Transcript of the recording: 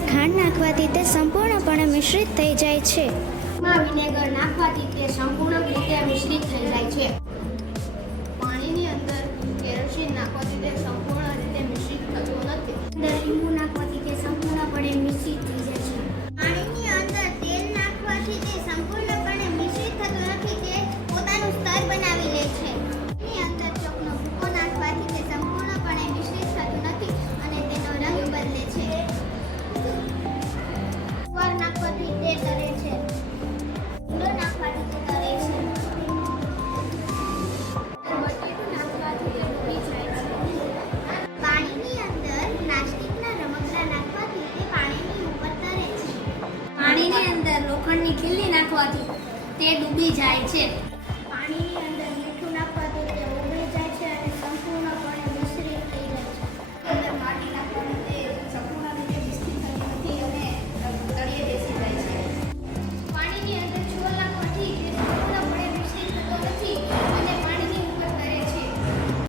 અંદર ખાંડ નાખવાથી તે સંપૂર્ણપણે મિશ્રિત થઈ જાય છે. માં વિનેગર નાખવાથી તે સંપૂર્ણ રીતે મિશ્રિત થઈ જાય છે. પાણીની અંદર કેરોસીન નાખવાથી તે સંપૂર્ણ રીતે મિશ્રિત થતું નથી. અંદર લીંબુ નાખવાથી તે સંપૂર્ણપણે મિશ્રિત થઈ જાય છે. પાણીની અંદર તેલ નાખવાથી તે સંપૂર્ણપણે મિશ્રિત થતું નથી, તે પોતાનું સ્તર બનાવી લે છે. ની અંદર ચોકનો ભૂકો નાખવાથી તે સંપૂર્ણપણે મિશ્રિત થતું નથી અને તેનો રંગ બદલે છે. સ્વર નાખવાથી તે તરે છે. ઈંડો નાખવાથી તે તરે છે. બટેટું નાખવાથી તે ડૂબી જાય છે. પાણીની અંદર પ્લાસ્ટિકના રમકડા નાખવાથી તે પાણીની ઉપર તરે છે. પાણીની અંદર લોખંડની ખીલી નાખવાથી તે ડૂબી જાય છે.